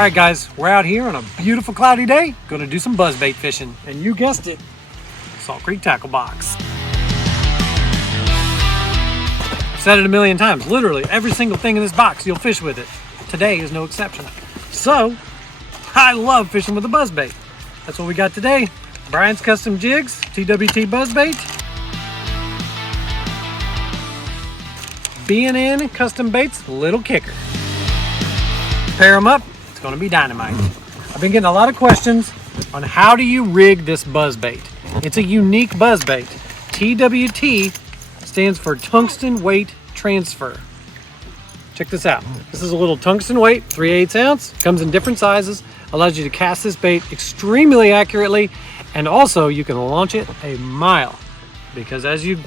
right, guys, we're out here on a beautiful cloudy day. Gonna do some buzzbait fishing. And you guessed it, Salt Creek Tackle Box. I've said it a million times. Literally every single thing in this box, you'll fish with it. Today is no exception. So, I love fishing with a buzzbait. That's what we got today. Bryant's Custom Jigs, TWT Buzzbait. B&N Custom Baits, Little Kicker. Pair them up, it's gonna be dynamite. I've been getting a lot of questions on how do you rig this buzzbait. It's a unique buzzbait. TWT stands for Tungsten Weight Transfer. Check this out. This is a little tungsten weight, 3/8 ounce, comes in different sizes, allows you to cast this bait extremely accurately, and also you can launch it a mile because as you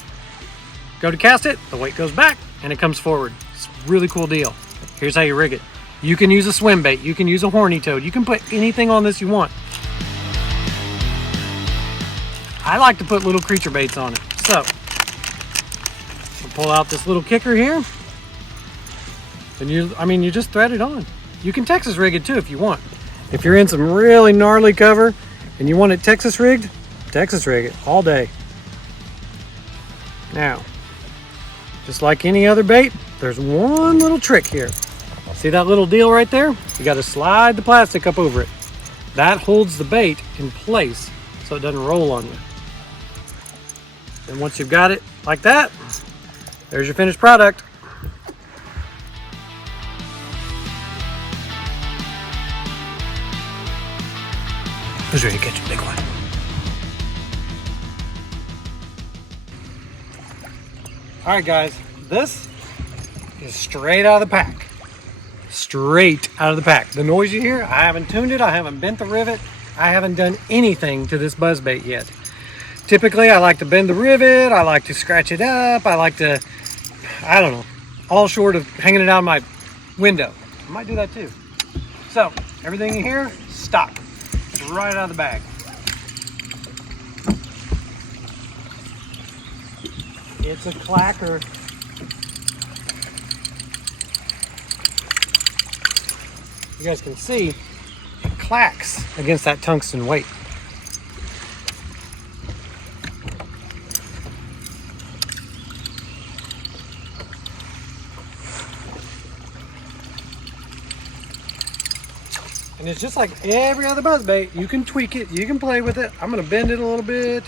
go to cast it, the weight goes back and it comes forward. It's a really cool deal. Here's how you rig it. You can use a swim bait, you can use a horny toad, you can put anything on this you want. I like to put little creature baits on it. So, we'll pull out this little kicker here. And you just thread it on. You can Texas rig it too if you want. If you're in some really gnarly cover and you want it Texas rigged, Texas rig it all day. Now, just like any other bait, there's one little trick here. See that little deal right there? You got to slide the plastic up over it. That holds the bait in place so it doesn't roll on you. And once you've got it like that, there's your finished product. Who's ready to catch a big one? All right, guys, this is straight out of the pack. Straight out of the pack. The noise you hear, I haven't tuned it, I haven't bent the rivet, I haven't done anything to this buzzbait yet. Typically, I like to bend the rivet, I like to scratch it up, I like to, I don't know, all short of hanging it out my window. I might do that too. So, everything in here, stock. It's right out of the bag. It's a clacker. You guys can see it clacks against that tungsten weight. And it's just like every other buzzbait. You can tweak it, you can play with it. I'm gonna bend it a little bit.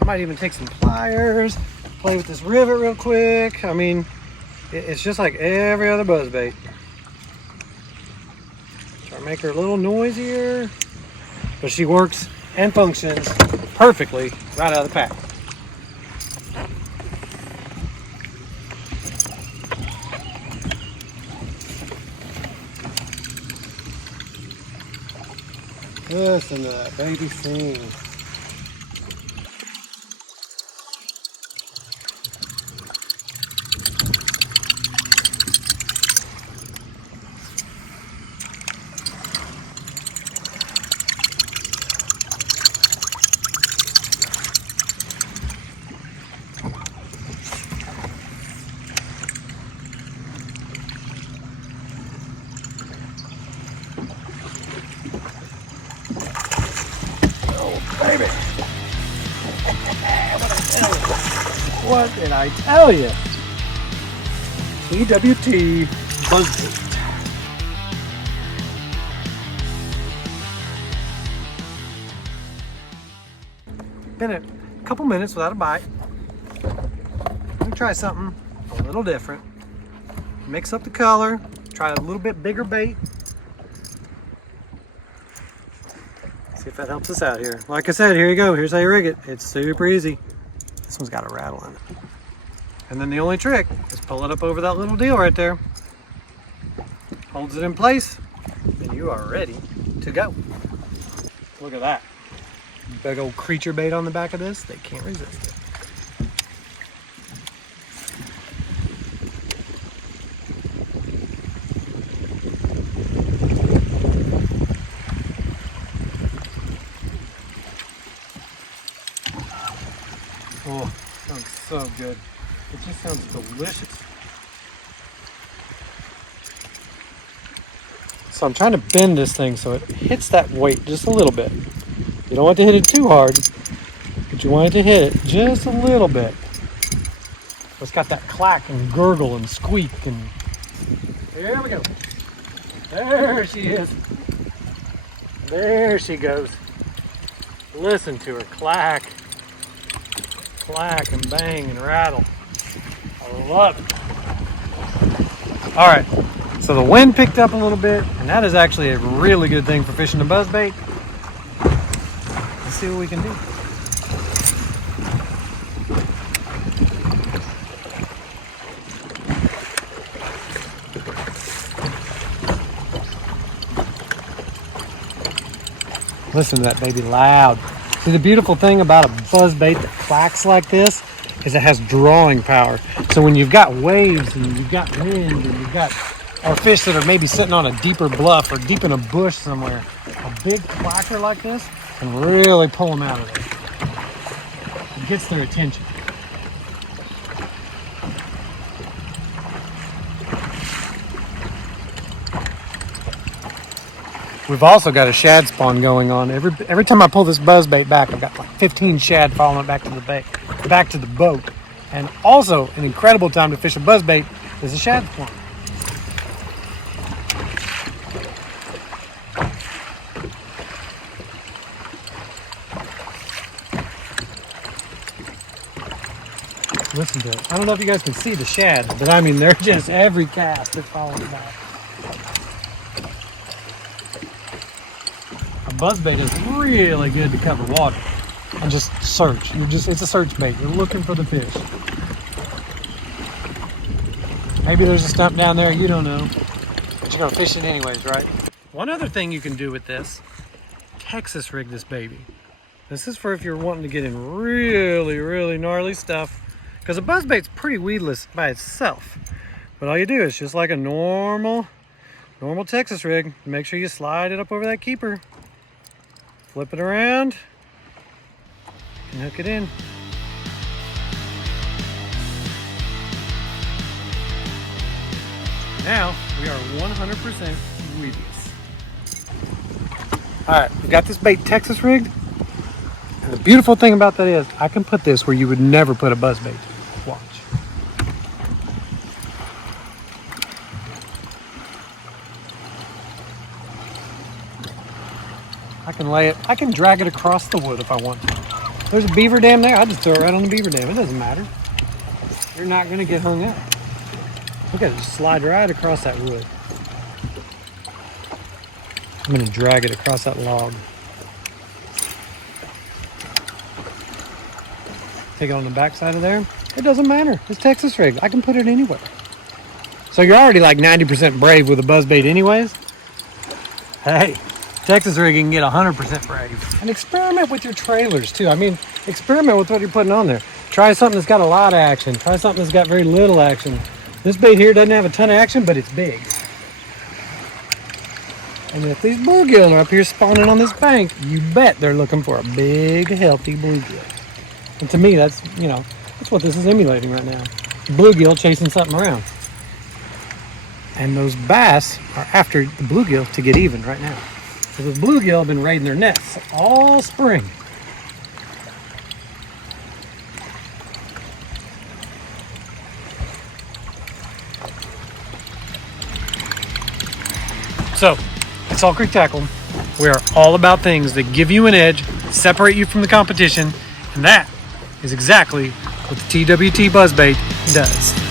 I might even take some pliers, play with this rivet real quick. I mean, it's just like every other buzzbait. Try to make her a little noisier, but she works and functions perfectly right out of the pack. Listen to that baby sing. Baby. What did I tell you? TWT Buzzbait. Been a couple minutes without a bite. Let me try something a little different. Mix up the color. Try a little bit bigger bait. See if that helps us out here. Like I said, here you go. Here's how you rig it. It's super easy. This one's got a rattle in it. And then the only trick is pull it up over that little deal right there. Holds it in place, and you are ready to go. Look at that. Big old creature bait on the back of this. They can't resist it. Oh, sounds so good. It just sounds delicious. So I'm trying to bend this thing so it hits that weight just a little bit. You don't want to hit it too hard, but you want it to hit it just a little bit. It's got that clack and gurgle and squeak, and there we go. There she is. There she goes. Listen to her clack. Clack and bang and rattle. I love it. All right, so the wind picked up a little bit, and that is actually a really good thing for fishing a buzzbait. Let's see what we can do. Listen to that baby loud. See, the beautiful thing about a buzzbait that clacks like this is it has drawing power. So when you've got waves and you've got wind and you've got or fish that are maybe sitting on a deeper bluff or deep in a bush somewhere, a big clacker like this can really pull them out of there. It gets their attention. We've also got a shad spawn going on. Every time I pull this buzzbait back, I've got like 15 shad falling back to the bait, back to the boat. And also, an incredible time to fish a buzzbait is a shad spawn. Listen to it. I don't know if you guys can see the shad, but I mean, they're just every cast they're falling back. Buzzbait is really good to cover water and just search. It's a search bait. You're looking for the fish. Maybe there's a stump down there, you don't know, but you're gonna fish it anyways, right? One other thing you can do with this, Texas rig this baby. This is for if you're wanting to get in really, really gnarly stuff, because a buzzbait's pretty weedless by itself. But all you do is just like a normal Texas rig. Make sure you slide it up over that keeper. Flip it around and hook it in. Now we are 100% weedless. All right, we got this bait Texas rigged. And the beautiful thing about that is I can put this where you would never put a buzzbait. Watch. I can lay it, I can drag it across the wood if I want to. There's a beaver dam there, I just throw it right on the beaver dam. It doesn't matter. You're not gonna get hung up. Look at it, just slide right across that wood. I'm gonna drag it across that log. Take it on the back side of there. It doesn't matter, it's Texas rig. I can put it anywhere. So you're already like 90% brave with a buzzbait anyways. Hey. Texas rigging can get 100% brave. And experiment with your trailers too. I mean, experiment with what you're putting on there. Try something that's got a lot of action. Try something that's got very little action. This bait here doesn't have a ton of action, but it's big. And if these bluegill are up here spawning on this bank, you bet they're looking for a big, healthy bluegill. And to me, that's, you know, that's what this is emulating right now. Bluegill chasing something around. And those bass are after the bluegill to get even right now. So the bluegill have been raiding their nests all spring. So, at Salt Creek Tackle, we are all about things that give you an edge, separate you from the competition, and that is exactly what the TWT Buzzbait does.